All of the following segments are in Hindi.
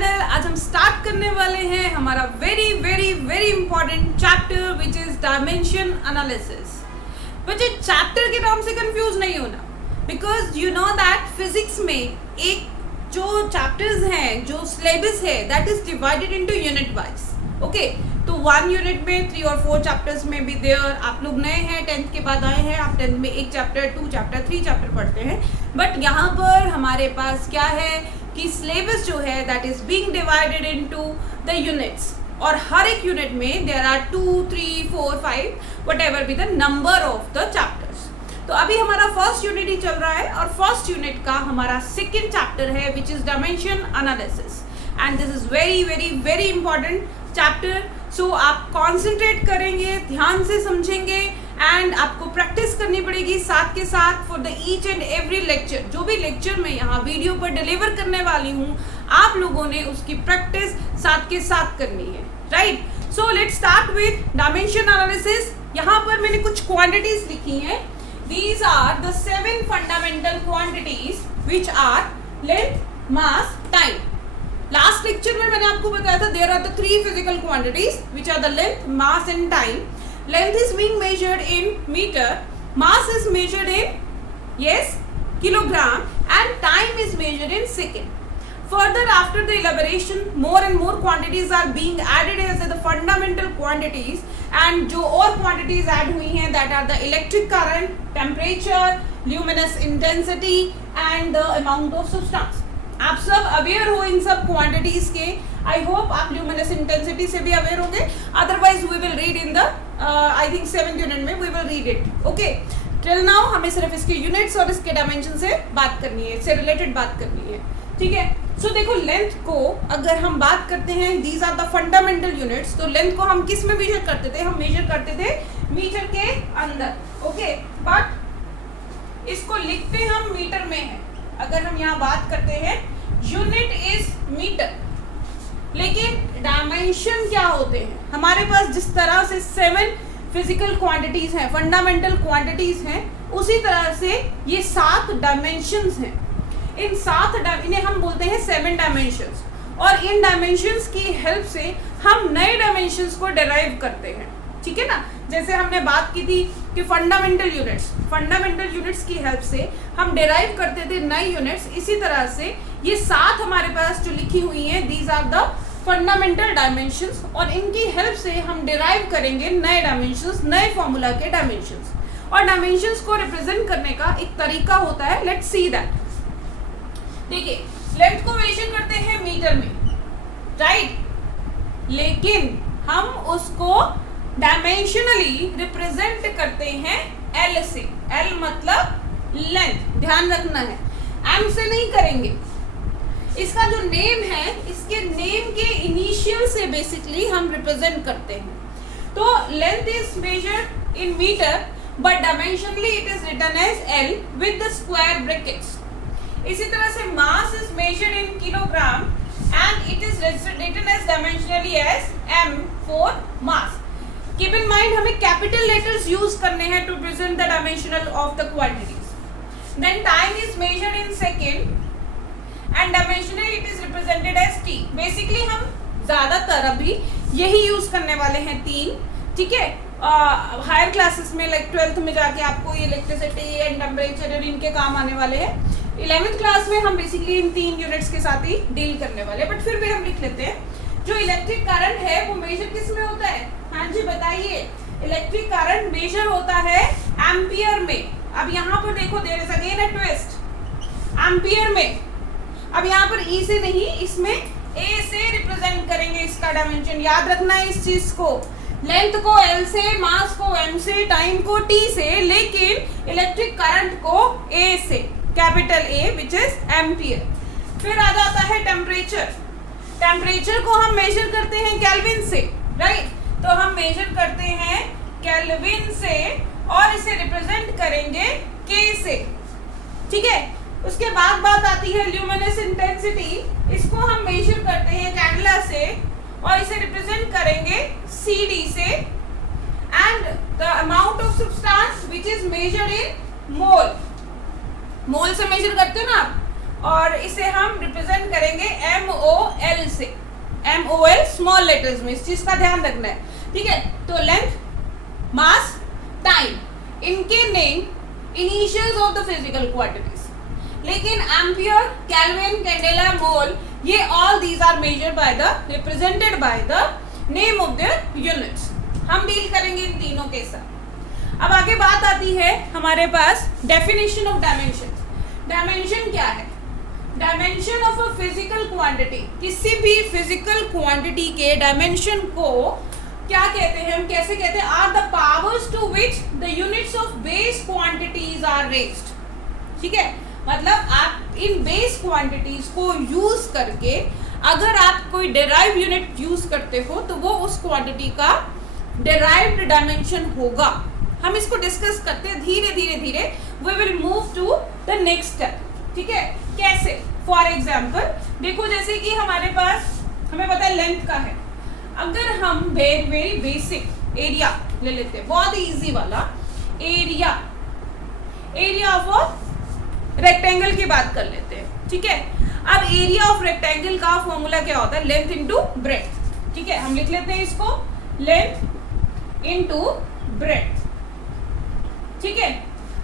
चैनल। आज हम स्टार्ट करने वाले हैं हमारा very very very important chapter which is dimension analysis. बच्चे चैप्टर के नाम से कंफ्यूज नहीं होना, because you know that physics में एक जो चैप्टर्स हैं, जो सिलेबस है, that is divided into unit wise. Okay, तो 1 यूनिट में 3 और 4 चैप्टर्स में भी देयर। आप लोग नए हैं, 10th के बाद आए हैं, आप 10th में 1 चैप्टर 2 चैप्टर 3 चैप्टर पढ़ते हैं। बट यहाँ पर हमारे पास क्या है कि सिलेबस जो है that is being divided into the units, और हर एक यूनिट में there are 2, 3, 4, 5 whatever be the number of the chapters. तो अभी हमारा फर्स्ट यूनिट ही चल रहा है और फर्स्ट यूनिट का हमारा सेकेंड चैप्टर है which is dimension analysis, and this is very very very important chapter. So आप कॉन्सेंट्रेट करेंगे, ध्यान से समझेंगे, एंड आपको प्रैक्टिस करनी पड़ेगी साथ के साथ for the each and every lecture. जो भी लेक्चर मैं यहाँ वीडियो पर डिलीवर करने वाली हूँ, आप लोगों ने उसकी प्रैक्टिस साथ के साथ करनी है, right. So let's start with dimension analysis. यहाँ पर मैंने कुछ क्वांटिटीज लिखी हैं। These are the 7 fundamental quantities which are length, mass, time. Last lecture में मैंने आपको बताया था there are the 3 physical quantities which are the length, mass and time. Length is being measured in meter, mass is measured in kilogram, and time is measured in second. Further, after the elaboration, more and more quantities are being added as the fundamental quantities, and जो और quantities add हुई हैं that are the electric current, temperature, luminous intensity and the amount of substance. आप सब अवेयर हो इन सब क्वांटिटीज के। आई होप आप ल्यूमिनस इंटेंसिटी से भी अवेयर होंगे, otherwise we will read in the I think 7th unit में we will read it. Okay, till now हमें सिर्फ इसके यूनिट्स और इसके डायमेंशन से बात करनी है, इससे रिलेटेड बात करनी है, ठीक है। सो देखो, लेंथ को अगर हम बात करते हैं, these are the fundamental units, तो लेंथ को हम किस में मेजर करते थे? हम मेजर करते थे मीटर के अंदर, ओके। बट इसको लिखते हम मीटर में है। अगर हम यहाँ बात करते हैं यूनिट इज मीटर, लेकिन डायमेंशन क्या होते हैं? हमारे पास जिस तरह से 7 फिजिकल क्वांटिटीज हैं, फंडामेंटल क्वांटिटीज हैं, उसी तरह से ये 7 डायमेंशंस हैं। इन 7 इन्हें हम बोलते हैं 7 डायमेंशंस, और इन डायमेंशंस की हेल्प से हम नए डायमेंशंस को डिराइव करते हैं, ठीक है ना। जैसे हमने बात की थी कि फंडामेंटल यूनिट्स की हेल्प से हम डिराइव करते थे नए यूनिट्स, इसी तरह से ये 7 हमारे पास जो लिखी हुई हैं, these are the fundamental dimensions, और इनकी हेल्प से हम डिराइव करेंगे नए डायमेंशंस, नए फॉर्मूला के डायमेंशंस। और डायमेंशंस को रिप्रेजेंट करने का एक तरीका होता है, लेट्स सी दैट। देखिए, लेंथ को मेजर करते हैं मीटर में, राइट, लेकिन हम उसको डायमेंशनली रिप्रेजेंट करते हैं एल से। एल मतलब लेंथ, ध्यान रखना है, एम से नहीं करेंगे। इसका जो नेम है, इसके नेम के इनिशियल से बेसिकली हम रिप्रेजेंट करते हैं। तो length is measured in metre, but dimensionally it is written as L with the square brackets. इसी तरह से mass is measured in kilogram and it is written as dimensionally as M for mass. Keep in mind, हमें कैपिटल लेटर्स यूज करने हैं to present the dimensional of the quantities. Then time is measured in second and dimensionally it is represented as T. Basically हम ज्यादातर अभी यही यूज करने वाले हैं 3, ठीक है। हायर क्लासेस में लाइक 12th में जाके आपको ये इलेक्ट्रिसिटी एंड टेम्परेचर इनके काम आने वाले हैं। 11th क्लास में हम बेसिकली इन 3 यूनिट्स के साथ ही डील करने वाले हैं, बट फिर भी हम लिख लेते हैं। जो इलेक्ट्रिक करंट है वो मेजर किस में होता है? हाँ जी बताइए। इलेक्ट्रिक करंट मेजर होता है एम्पियर में। अब यहाँ पर देखो, there is again a twist, ampere में। अब यहाँ पर ई से नहीं, इसमें ए से रिप्रेजेंट करेंगे इसका डायमेंशन। याद रखना है इस चीज को, लेंथ को एल से, मास को एम से, टाइम को टी से, लेकिन इलेक्ट्रिक करंट को ए से, capital A which is ampere. फिर आ जाता है टेम्परेचर। टेम्परेचर को हम मेजर करते हैं केल्विन से, राइट। तो हम मेजर करते हैं केल्विन से और इसे रिप्रेजेंट करेंगे के से, ठीक है। उसके बाद बात आती है ल्यूमिनस इंटेंसिटी। इसको हम मेजर करते हैं कैंडला से और इसे रिप्रेजेंट करेंगे सी डी से। And the amount of substance which is measured in mole, mole से मेजर करते हो ना आप, और इसे हम रिप्रेजेंट करेंगे MOL MOL से, MOL स्मॉल लेटर्स में, इस चीज का ध्यान रखना है, ठीक है। तो लेंथ, मास, टाइम, इनके name initials of the physical quantities. लेकिन एम्पियर, केल्विन, कैंडेला, मोल, ये all these are measured by the, represented by the name of the units. हम डील करेंगे इन तीनों के साथ। अब आगे बात आती है हमारे पास डेफिनेशन ऑफ डायमेंशन। डायमेंशन क्या है? Dimension of a physical quantity, किसी भी फिजिकल क्वांटिटी के डायमेंशन को क्या कहते हैं, हम कैसे कहते हैं, are the powers to which the units of base quantities are raised. ठीक है, मतलब आप इन बेस क्वांटिटीज को यूज करके अगर आप कोई डेराइव यूनिट यूज करते हो तो वो उस क्वांटिटी का डेराइव्ड डायमेंशन होगा। हम इसको डिस्कस करते हैं धीरे धीरे धीरे, we will move to the next step. ठीक है, कैसे? फॉर एग्जाम्पल देखो, जैसे कि हमारे पास हमें पता है लेंथ का है, अगर हम वेरी बेसिक एरिया ले लेते हैं, बहुत ही इजी वाला एरिया ऑफ अ रेक्टेंगल की बात कर लेते हैं। ठीक है, अब एरिया ऑफ रेक्टेंगल का फॉर्मूला क्या होता है? Length into breadth. ठीक है, हम लिख लेते हैं इसको लेंथ इनटू ब्रेड्थ। ठीक है,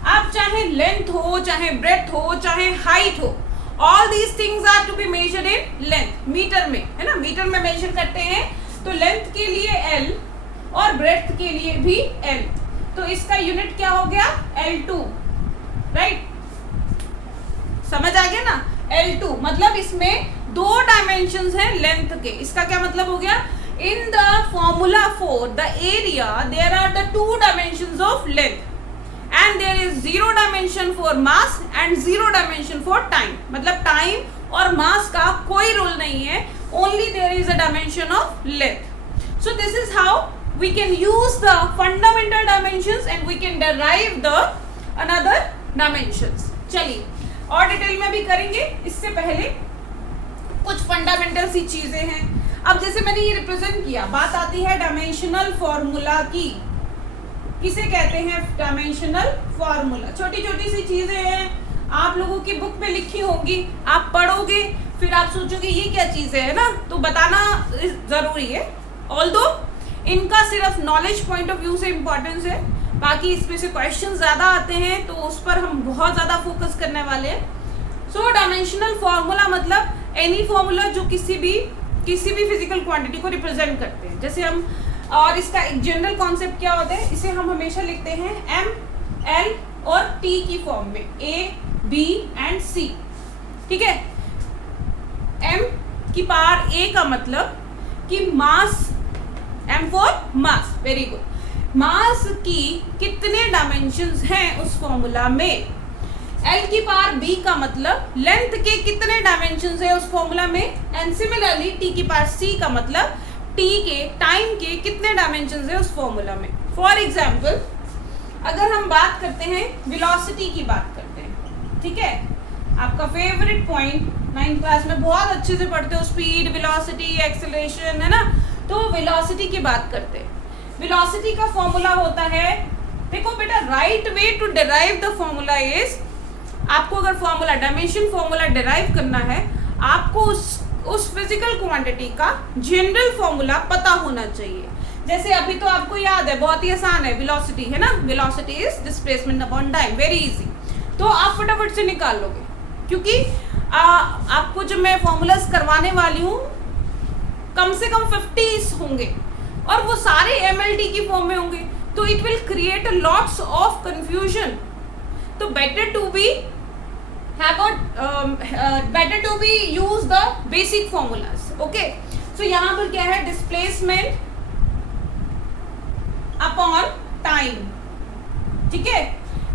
अब चाहे लेंथ हो, चाहे ब्रेड्थ हो, चाहे हाइट हो, all these things are to be measured in length, metre में, है ना, मीटर में मेजर करते हैं। तो लेंथ के लिए L और ब्रेड्थ के लिए भी L, तो इसका यूनिट क्या हो गया? L2, right? समझ आ गया ना? L2 मतलब इसमें दो डायमेंशंस हैं लेंथ के। इसका क्या मतलब हो गया? In the formula for the area there are the two dimensions of length and there is 0 dimension for mass and 0 dimension for time. मतलब टाइम और मास का कोई रोल नहीं है, only there is a dimension of length. So this is how we can use the fundamental dimensions and we can derive the another dimensions. चलिए और डिटेल में भी करेंगे, इससे पहले कुछ फंडामेंटल सी चीजें हैं। अब जैसे मैंने ये रिप्रेजेंट किया, बात आती है डायमेंशनल फॉर्मूला की। किसे कहते हैं? Dimensional formula. छोटी छोटी सी चीजें हैं, आप लोगों की बुक में लिखी होंगी, आप पढ़ोगे, फिर आप सोचोगे ये क्या चीज़ है ना, तो बताना ज़रूरी है। ऑल्दो इनका सिर्फ नॉलेज पॉइंट ऑफ व्यू से इम्पोर्टेंस है, बाकी इसमें से क्वेश्चन ज़्यादा आते हैं तो उस पर हम बहुत ज़्यादा फोकस करने वाले हैं। सो डायमेंशनल फार्मूला मतलब एनी फार्मूला जो किसी भी फिजिकल क्वांटिटी को रिप्रेजेंट करते हैं। जैसे हम, और इसका एक जनरल कॉन्सेप्ट क्या होता है, इसे हम हमेशा लिखते हैं M, L और T की फॉर्म में, A, B एंड C। ठीक है, M की पावर A का मतलब कि mass, M for mass, very good, mass की कितने डायमेंशंस हैं उस फॉर्मूला में। L की पावर B का मतलब लेंथ के कितने डायमेंशंस हैं उस फॉर्मूला में। एंड सिमिलरली T की पावर C का मतलब T के, टाइम के कितने डायमेंशंस हैं उस फॉर्मूला में। फॉर एग्जाम्पल अगर हम बात करते हैं वेलोसिटी की बात करते हैं, ठीक है, आपका फेवरेट पॉइंट 9th क्लास में बहुत अच्छे से पढ़ते हो, स्पीड, वेलोसिटी, एक्सेलरेशन, है ना। तो वेलोसिटी की बात करते हैं, वेलोसिटी का फॉर्मूला होता है, देखो बेटा, right way to derive the formula is, आपको अगर फॉर्मूला, डायमेंशन फॉर्मूला डिराइव करना है, आपको उस फिजिकल क्वांटिटी का जनरल फॉर्मूला पता होना चाहिए। जैसे अभी तो आपको याद है, बहुत ही आसान है, वेलोसिटी है ना, velocity is displacement upon time, very easy, तो आप फटाफट से निकाल लोगे, क्योंकि आपको जब मैं फॉर्मूलाज करवाने वाली हूँ कम से कम 50 होंगे और वो सारे MLT की फॉर्म में होंगे, तो it will create lots of confusion. तो better to be use the basic formulas. Okay, so यहाँ पर क्या है, डिस्प्लेसमेंट अपॉन टाइम। ठीक है,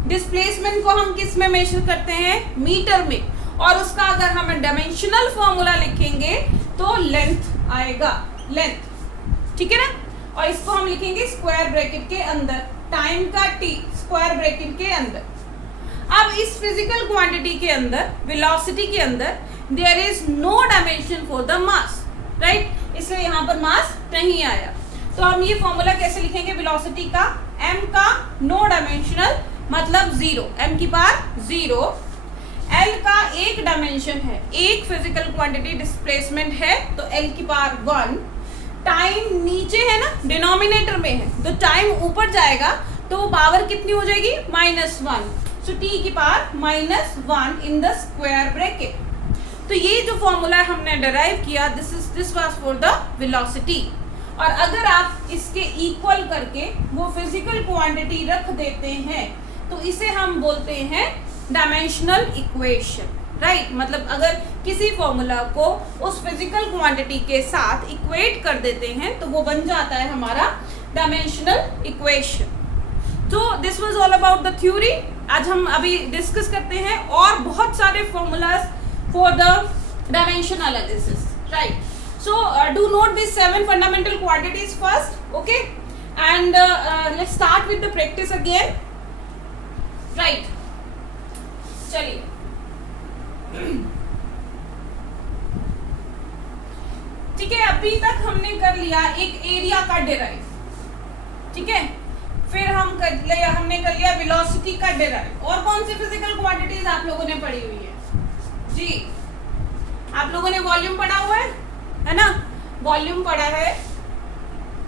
डिस्प्लेसमेंट को हम किस में मेजर करते हैं? मीटर में, और उसका अगर हम डायमेंशनल फॉर्मूला लिखेंगे तो लेंथ आएगा, लेंथ। ठीक है ना, और इसको हम लिखेंगे स्क्वायर ब्रैकेट के अंदर, टाइम का T स्क्वायर ब्रैकेट के अंदर। अब इस फिजिकल क्वांटिटी के अंदर, वेलोसिटी के अंदर, there is no dimension for the mass, right, इसलिए यहाँ पर मास नहीं आया। तो हम ये फॉर्मूला कैसे लिखेंगे वेलोसिटी का? M का नो डायमेंशनल मतलब 0, M की पावर 0 एल का एक डायमेंशन है, एक फिजिकल क्वांटिटी डिस्प्लेसमेंट है, तो एल की पावर 1, टाइम नीचे है ना, डिनोमिनेटर में है, तो टाइम ऊपर जाएगा तो वो पावर कितनी हो जाएगी, -1, सो टी की power -1 in the square bracket. तो ये जो फॉर्मूला हमने डिराइव किया, this was for the velocity. और अगर आप इसके इक्वल करके वो फिजिकल क्वांटिटी रख देते हैं तो इसे हम बोलते हैं डायमेंशनल इक्वेशन, राइट। मतलब अगर किसी फॉर्मूला को उस फिजिकल क्वांटिटी के साथ इक्वेट कर देते हैं तो वो बन जाता है हमारा डायमेंशनल इक्वेशन। तो this was all about the theory. आज हम अभी डिस्कस करते हैं और बहुत सारे formulas for the dimension analysis, right. So do note these 7 fundamental quantities first, okay? And let's start with the practice again, right? चलिए, ठीक है। अभी तक हमने कर लिया एक एरिया का डिराइव, ठीक है। फिर हमने कर लिया वेलोसिटी का डिराइव। और कौन सी फिजिकल क्वांटिटीज आप लोगों ने पढ़ी हुई है जी? आप लोगों ने वॉल्यूम पढ़ा हुआ है ना, वॉल्यूम पढ़ा है,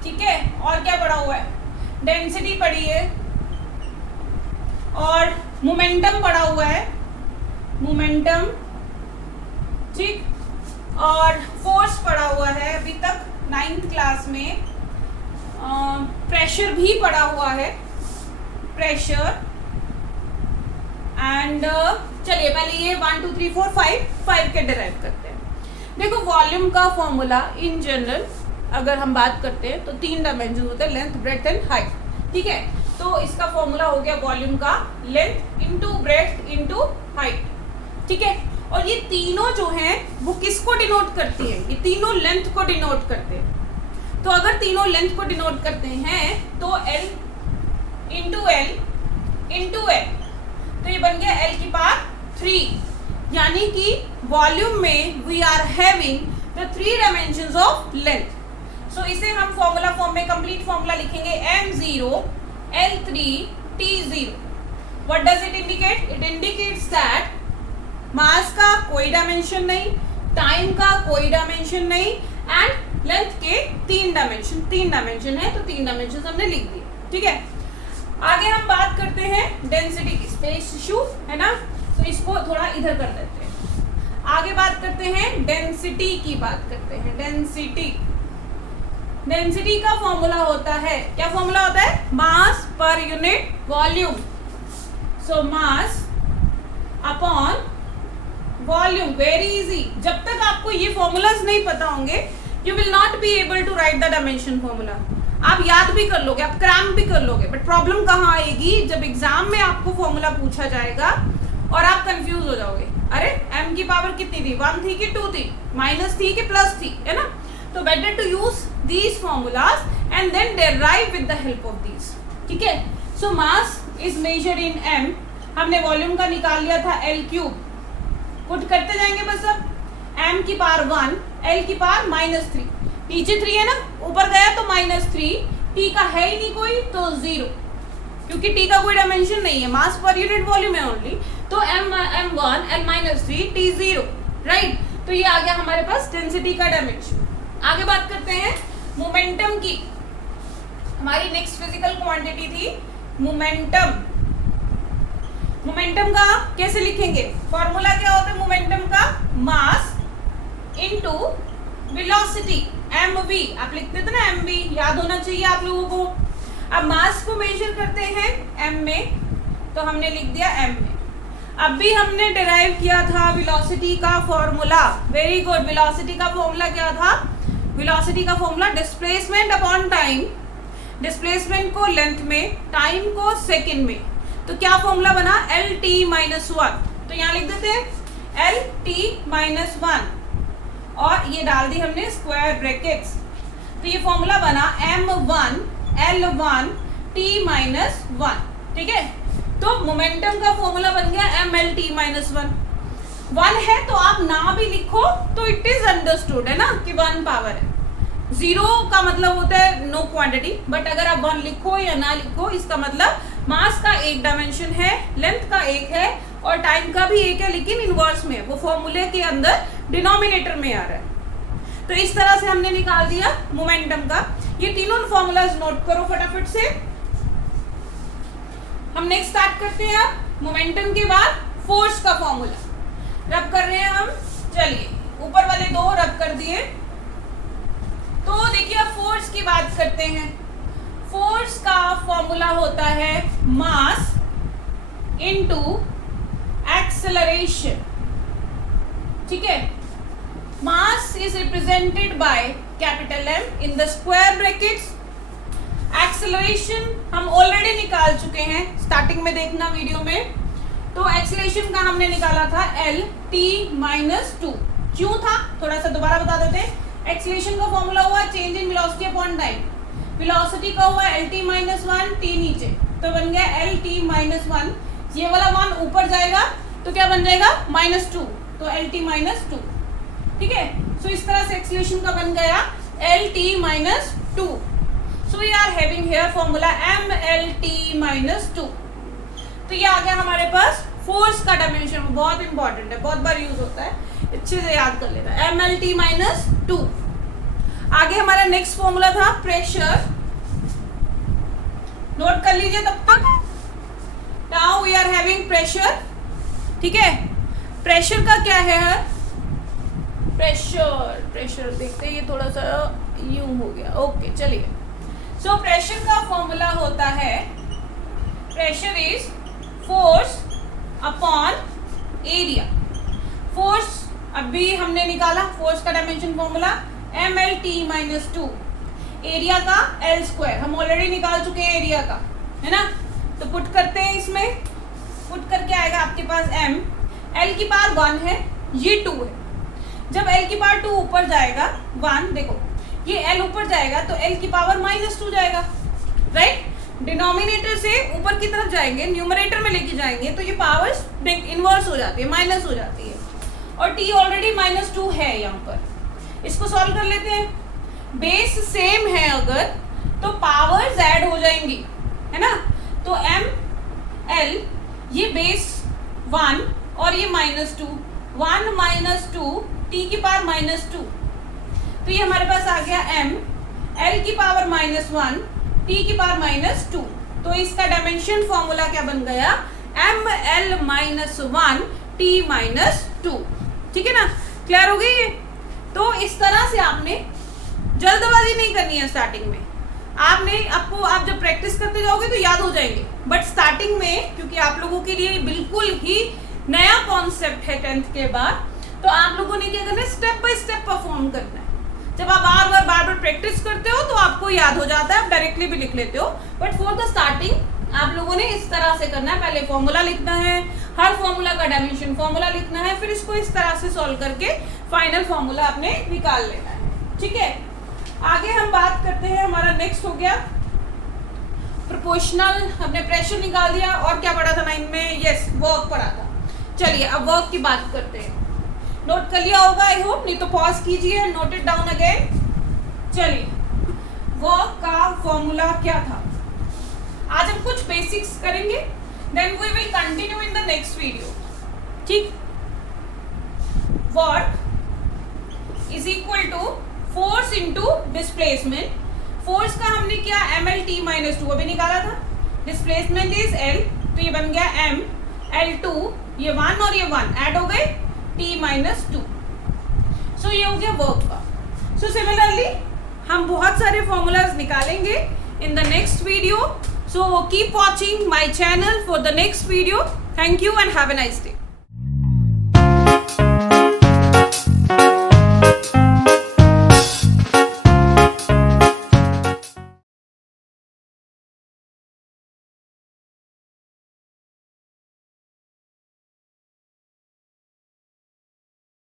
ठीक है। और क्या पढ़ा हुआ है, डेंसिटी पढ़ी है, और मोमेंटम पढ़ा हुआ है, मोमेंटम, ठीक। और फोर्स पढ़ा हुआ है अभी तक 9th क्लास में। प्रेशर भी पढ़ा हुआ है, प्रेशर। एंड चलिए पहले ये 1 2 3 4 5 के डिराइव करते हैं। देखो, वॉल्यूम का फॉर्मूला इन जनरल अगर हम बात करते हैं तो 3 डायमेंशन होते हैं, लेंथ, ब्रेड्थ एंड हाइट, ठीक है। तो इसका फॉर्मूला हो गया वॉल्यूम का length into breadth into height, ठीक है। और ये तीनों जो हैं वो किसको डिनोट करती हैं, ये तीनों लेंथ को डिनोट करते हैं। तो अगर तीनों लेंथ को डिनोट करते हैं तो L इंटू एल, तो ये बन गया L की पावर 3, यानी कि वॉल्यूम में we are having the 3 dimensions of length. So इसे हम फॉर्मूला फॉर्म में कंप्लीट फॉर्मूला लिखेंगे m0 L3 T0। What does it indicate? It indicates that mass का कोई डायमेंशन नहीं, टाइम का कोई डायमेंशन नहीं, एंड लेंथ के 3 डायमेंशन है, तो 3 डायमेंशन हमने लिख दिए, ठीक है। आगे हम बात करते हैं डेंसिटी की, स्पेस इशू है ना, तो इसको थोड़ा इधर कर देते हैं। आगे बात करते हैं डेंसिटी की, बात करते हैं डेंसिटी का फॉर्मूला होता है, क्या फॉर्मूला होता है? Mass per unit volume. So mass upon volume, very easy. जब तक आपको ये फॉर्मूलाज नहीं पता होंगे you will not be able to write the dimension formula. आप याद भी कर लोगे, आप क्रैम्प भी कर लोगे, बट प्रॉब्लम कहाँ आएगी? जब एग्जाम में आपको फॉर्मूला पूछा जाएगा और आप कंफ्यूज हो जाओगे, अरे m की पावर कितनी थी, 1 थी कि 2 थी, माइनस थी कि प्लस थी, है ना। तो better to use these formulas and then derive with the help of these, ठीक है। So mass is measured in m, हमने वॉल्यूम का निकाल लिया था L3, पुट करते जाएंगे बस। अब m की पावर 1, L की पावर -3, नीचे 3 है ना, ऊपर गया तो -3, t का है ही नहीं कोई तो 0, क्योंकि t का कोई डायमेंशन नहीं है, मास पर यूनिट वॉल्यूम है ओनली, तो m1 L -3 t0, राइट। तो ये आ गया हमारे पास डेंसिटी का डायमेंशन। आगे बात करते हैं मोमेंटम की। हमारी नेक्स्ट फिजिकल क्वांटिटी थी मोमेंटम। मोमेंटम का कैसे लिखेंगे? फॉर्मूला क्या होता है मोमेंटम का? Mass into velocity, mv। आप लिखते थे ना mv, याद होना चाहिए आप लोगों को। अब मास को मेजर करते हैं m में, तो हमने लिख दिया m में। अब भी हमने डिराइव किया था वेलोसिटी का फॉर्मूला, वेरी गुड। वेलोसिटी का फॉर्मूला क्या था? वेलोसिटी का formula displacement upon time, displacement को लेंथ में, टाइम को सेकंड में। तो क्या फॉर्मूला बना? LT-1। तो यहाँ लिख देते हैं LT-1 और ये डाल दी हमने स्क्वायर ब्रैकेट्स। तो ये फॉर्मूला बना M1 L1 T-1, ठीक है। तो मोमेंटम का फॉर्मूला बन गया MLT-1। 1 है तो आप ना भी लिखो तो इट इज अंडरस्टूड, है ना, कि 1 पावर है। 0 का मतलब होता है नो क्वांटिटी, बट अगर आप 1 लिखो या ना लिखो, इसका मतलब मास का एक डायमेंशन है, लेंथ का एक है, और टाइम का भी एक है लेकिन इनवर्स में, वो फॉर्मूले के अंदर डिनोमिनेटर में आ रहा है। तो इस तरह से हमने निकाल दिया मोमेंटम का। ये तीनों फॉर्मूलाज नोट करो फटाफट से। हम नेक्स्ट स्टार्ट करते हैं अब मोमेंटम के बाद फोर्स का फॉर्मूला रब कर रहे हैं हम। चलिए ऊपर वाले दो रब कर दिए। तो देखिए अब फोर्स की बात करते हैं। फोर्स का फॉर्मूला होता है मास इनटू एक्सेलरेशन, ठीक है। Mass is represented by capital M in the square brackets. Acceleration हम ऑलरेडी निकाल चुके हैं, स्टार्टिंग में देखना वीडियो में। तो एक्सेलरेशन का हमने निकाला था LT-2। क्यों था थोड़ा सा दोबारा बता देते हैं। एक्सेलरेशन का फॉर्मूला हुआ change in velocity upon time. Velocity का हुआ LT-1, T नीचे, तो बन गया LT-1। ये वाला 1 ऊपर जाएगा तो क्या बन जाएगा -2, तो LT-2, ठीक है। सो इस तरह से एक्सेलरेशन का बन गया LT-2। So we are having here formula MLT-2। तो ये आ गया हमारे पास फोर्स का डायमेंशन, बहुत इंपॉर्टेंट है, बहुत बार यूज होता है, अच्छे से याद कर लेना, MLT-2। आगे हमारा नेक्स्ट फॉर्मूला था प्रेशर, नोट कर लीजिए तब तक। Now we are having pressure, ठीक है। प्रेशर का क्या है, प्रेशर देखते हैं, ये थोड़ा सा यूं हो गया, ओके चलिए। सो प्रेशर का फॉर्मूला होता है pressure is force upon area. Force अभी हमने निकाला, फोर्स का डायमेंशन फॉर्मूला MLT-2, एरिया का L², हम ऑलरेडी निकाल चुके हैं एरिया का, है ना। तो पुट करते हैं, इसमें पुट करके आएगा आपके पास M, L की पावर 1 है, ये 2 है। जब L की पावर 2 ऊपर जाएगा 1, देखो ये L ऊपर जाएगा तो L की पावर -2 जाएगा, राइट। डिनोमिनेटर से ऊपर की तरफ जाएंगे, न्यूमरेटर में लेके जाएंगे तो ये पावर्स इनवर्स हो जाती है, माइनस हो जाती है। और T ऑलरेडी -2 है यहाँ पर। इसको सॉल्व कर लेते हैं। बेस सेम है अगर तो पावर्स ऐड हो जाएंगी, है ना। तो M L ये बेस 1 और ये -2, 1 - 2 T की पावर -2, तो ये हमारे पास आ गया M L की पावर -1 T की पावर -2। तो इसका डायमेंशन फॉर्मूला क्या बन गया, ML-1 T-2, ठीक है ना। क्लियर हो गई ये। तो इस तरह से आपने जल्दबाजी नहीं करनी है स्टार्टिंग में। आपको आप जब प्रैक्टिस करते जाओगे तो याद हो जाएंगे, बट स्टार्टिंग में क्योंकि आप लोगों के लिए बिल्कुल ही नया कॉन्सेप्ट है 10th के बाद, तो आप लोगों ने क्या करना है, स्टेप बाय स्टेप परफॉर्म करना है। जब आप बार बार प्रैक्टिस करते हो तो आपको याद हो जाता है, आप डायरेक्टली भी लिख लेते हो, बट फॉर द स्टार्टिंग आप लोगों ने इस तरह से करना है। पहले फॉर्मूला लिखना है, हर फॉर्मूला का डायमेंशन फॉर्मूला लिखना है, फिर इसको इस तरह से सॉल्व करके फाइनल फॉर्मूला आपने निकाल लेना है, ठीक है। आगे हम बात करते हैं, हमारा नेक्स्ट हो गया प्रोपोर्शनल। हमने प्रेशर निकाल दिया, और क्या पढ़ा था 9 में, यस वर्क पढ़ा था। चलिए अब वर्क की बात करते हैं। नोट कर लिया होगा आई होप, नहीं तो पॉज कीजिए, नोट इट डाउन अगेन। चलिए वर्क का फॉर्मूला क्या था, आज हम कुछ बेसिक्स करेंगे, then we will continue in the next video, ठीक। Work is equal to force into displacement. Force का हमने किया MLT-2 अभी निकाला था, डिस्प्लेसमेंट इज L, तो ये बन गया M L2, ये 1 और ये 1 ऐड हो गए T-2। सो ये हो गया वर्क का। सो सिमिलरली हम बहुत सारे फॉर्मूलाज निकालेंगे इन the next video. So keep watching my channel for the next video. Thank you and have a nice day.